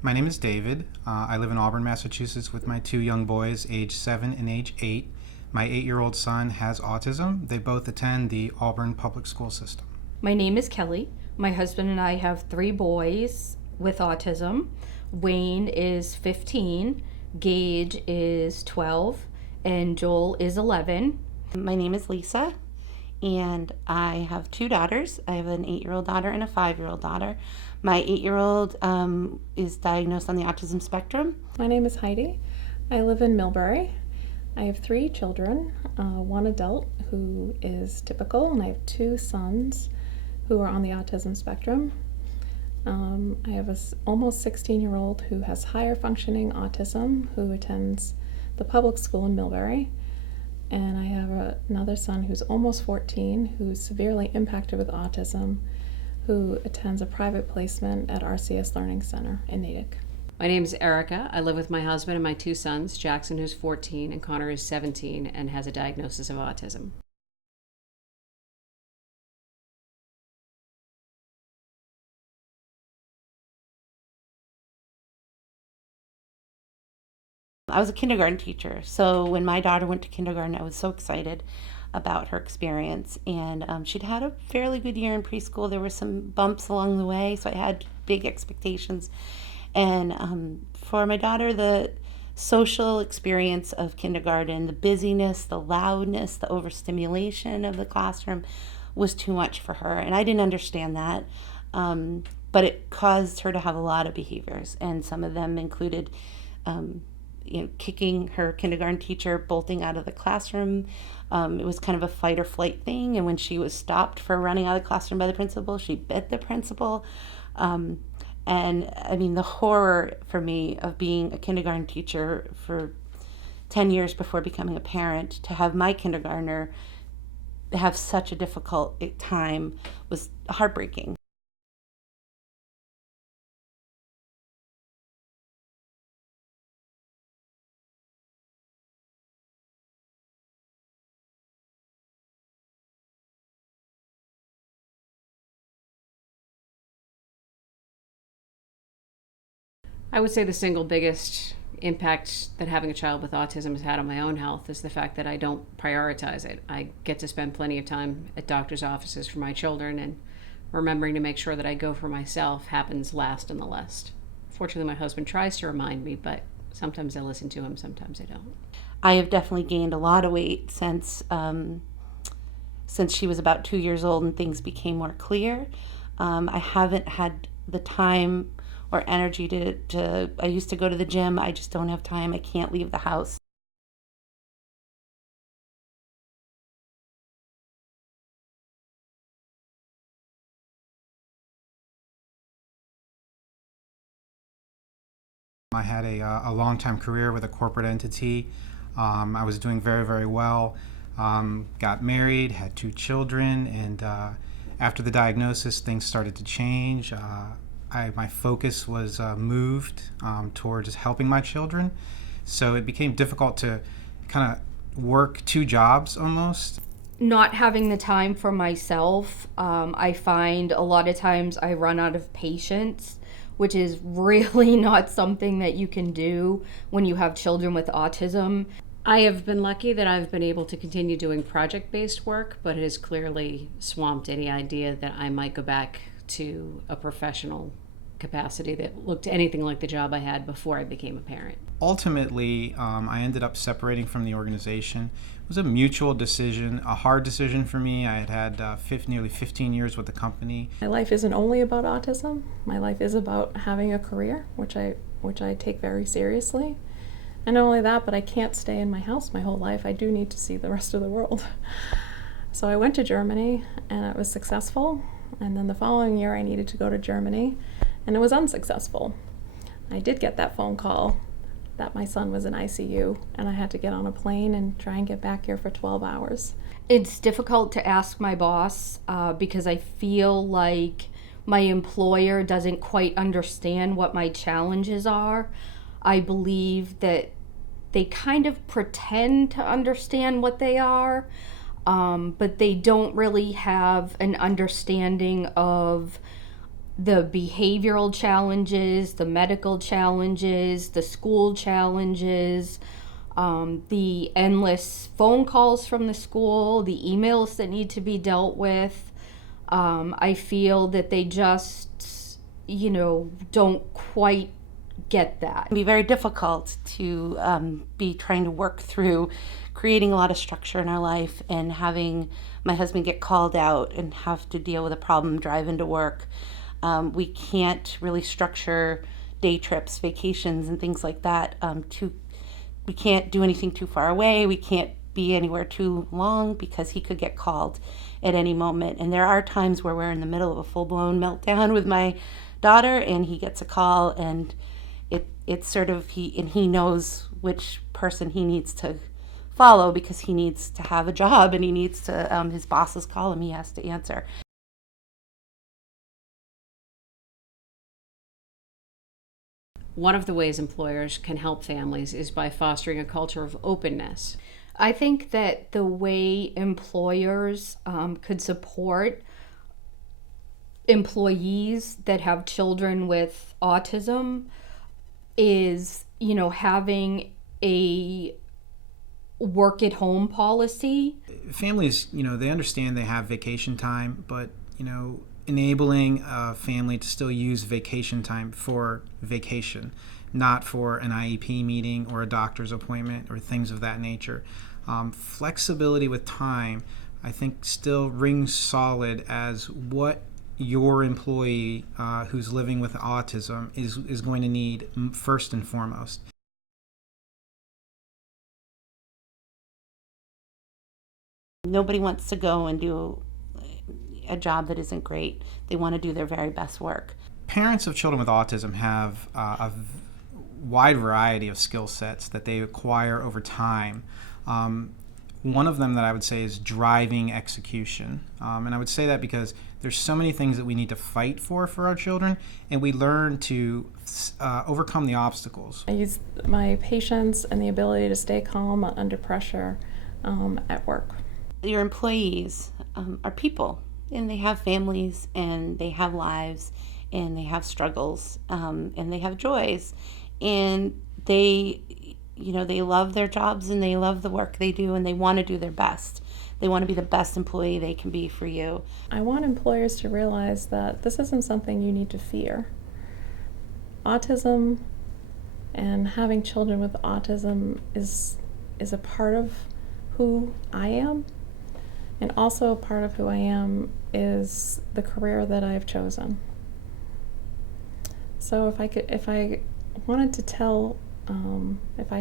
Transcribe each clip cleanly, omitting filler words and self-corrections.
My name is David. I live in Auburn, Massachusetts with my two young boys, age 7 and age 8. My 8-year-old son has autism. They both attend the Auburn public school system. My name is Kelly. My husband and I have three boys with autism. Wayne is 15, Gage is 12, and Joel is 11. My name is Lisa, and I have two daughters. I have an 8-year-old daughter and a 5-year-old daughter. My 8-year-old is diagnosed on the autism spectrum. My name is Heidi. I live in Millbury. I have three children, one adult who is typical, and I have two sons who are on the autism spectrum. I have a almost 16-year-old who has higher functioning autism, who attends the public school in Millbury. And I have another son who's almost 14, who's severely impacted with autism, who attends a private placement at RCS Learning Center in Natick. My name is Erica. I live with my husband and my two sons, Jackson, who's 14, and Connor, who's 17, and has a diagnosis of autism. I was a kindergarten teacher, so when my daughter went to kindergarten, I was so excited about her experience. And she'd had a fairly good year in preschool. There were some bumps along the way, so I had big expectations. And for my daughter, the social experience of kindergarten, the busyness, the loudness, the overstimulation of the classroom was too much for her. And I didn't understand that. But it caused her to have a lot of behaviors, and some of them included kicking her kindergarten teacher, bolting out of the classroom. It was kind of a fight or flight thing. And when she was stopped for running out of the classroom by the principal, she bit the principal. And I mean, the horror for me of being a kindergarten teacher for 10 years before becoming a parent, to have my kindergartner have such a difficult time was heartbreaking. I would say the single biggest impact that having a child with autism has had on my own health is the fact that I don't prioritize it. I get to spend plenty of time at doctor's offices for my children, and remembering to make sure that I go for myself happens last on the list. Fortunately, my husband tries to remind me, but sometimes I listen to him, sometimes I don't. I have definitely gained a lot of weight since she was about 2 years old and things became more clear. I haven't had the time or energy to I used to go to the gym. I just don't have time. I can't leave the house. I had a long-time career with a corporate entity. I was doing very, very well. Got married, had two children, and after the diagnosis, things started to change. My focus was moved towards helping my children, so it became difficult to kind of work two jobs almost. Not having the time for myself, I find a lot of times I run out of patience, which is really not something that you can do when you have children with autism. I have been lucky that I've been able to continue doing project-based work, but it has clearly swamped any idea that I might go back to a professional capacity that looked anything like the job I had before I became a parent. Ultimately, I ended up separating from the organization. It was a mutual decision, a hard decision for me. I had nearly 15 years with the company. My life isn't only about autism. My life is about having a career, which I take very seriously. And not only that, but I can't stay in my house my whole life. I do need to see the rest of the world. So I went to Germany, and it was successful. And then the following year I needed to go to Germany, and it was unsuccessful. I did get that phone call that my son was in ICU, and I had to get on a plane and try and get back here for 12 hours. It's difficult to ask my boss because I feel like my employer doesn't quite understand what my challenges are. I believe that they kind of pretend to understand what they are, but they don't really have an understanding of the behavioral challenges, the medical challenges, the school challenges, the endless phone calls from the school, the emails that need to be dealt with. I feel that they just, don't quite get that. It can be very difficult to be trying to work through creating a lot of structure in our life and having my husband get called out and have to deal with a problem driving to work. We can't really structure day trips, vacations, and things like that. We can't do anything too far away. We can't be anywhere too long because he could get called at any moment. And there are times where we're in the middle of a full-blown meltdown with my daughter and he gets a call, and it's sort of he knows which person he needs to follow because he needs to have a job and he needs to his bosses call him, he has to answer. One of the ways employers can help families is by fostering a culture of openness. I think that the way employers could support employees that have children with autism is, having a work at home policy. Families, they understand they have vacation time, but, enabling a family to still use vacation time for vacation, not for an IEP meeting or a doctor's appointment or things of that nature. Flexibility with time, I think, still rings solid as what your employee who's living with autism is going to need first and foremost. Nobody wants to go and do a job that isn't great. They want to do their very best work. Parents of children with autism have a wide variety of skill sets that they acquire over time. One of them that I would say is driving execution. And I would say that because there's so many things that we need to fight for our children, and we learn to overcome the obstacles. I use my patience and the ability to stay calm under pressure at work. Your employees are people, and they have families, and they have lives, and they have struggles, and they have joys, and they love their jobs and they love the work they do and they want to do their best. They want to be the best employee they can be for you. I want employers to realize that this isn't something you need to fear. Autism and having children with autism is a part of who I am, and also a part of who I am is the career that I've chosen. So if I wanted to tell, if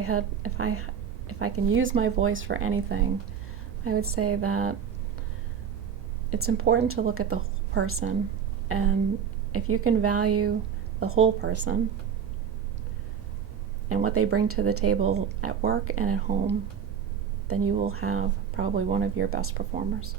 I can use my voice for anything, I would say that it's important to look at the whole person, and if you can value the whole person and what they bring to the table at work and at home, then you will have probably one of your best performers.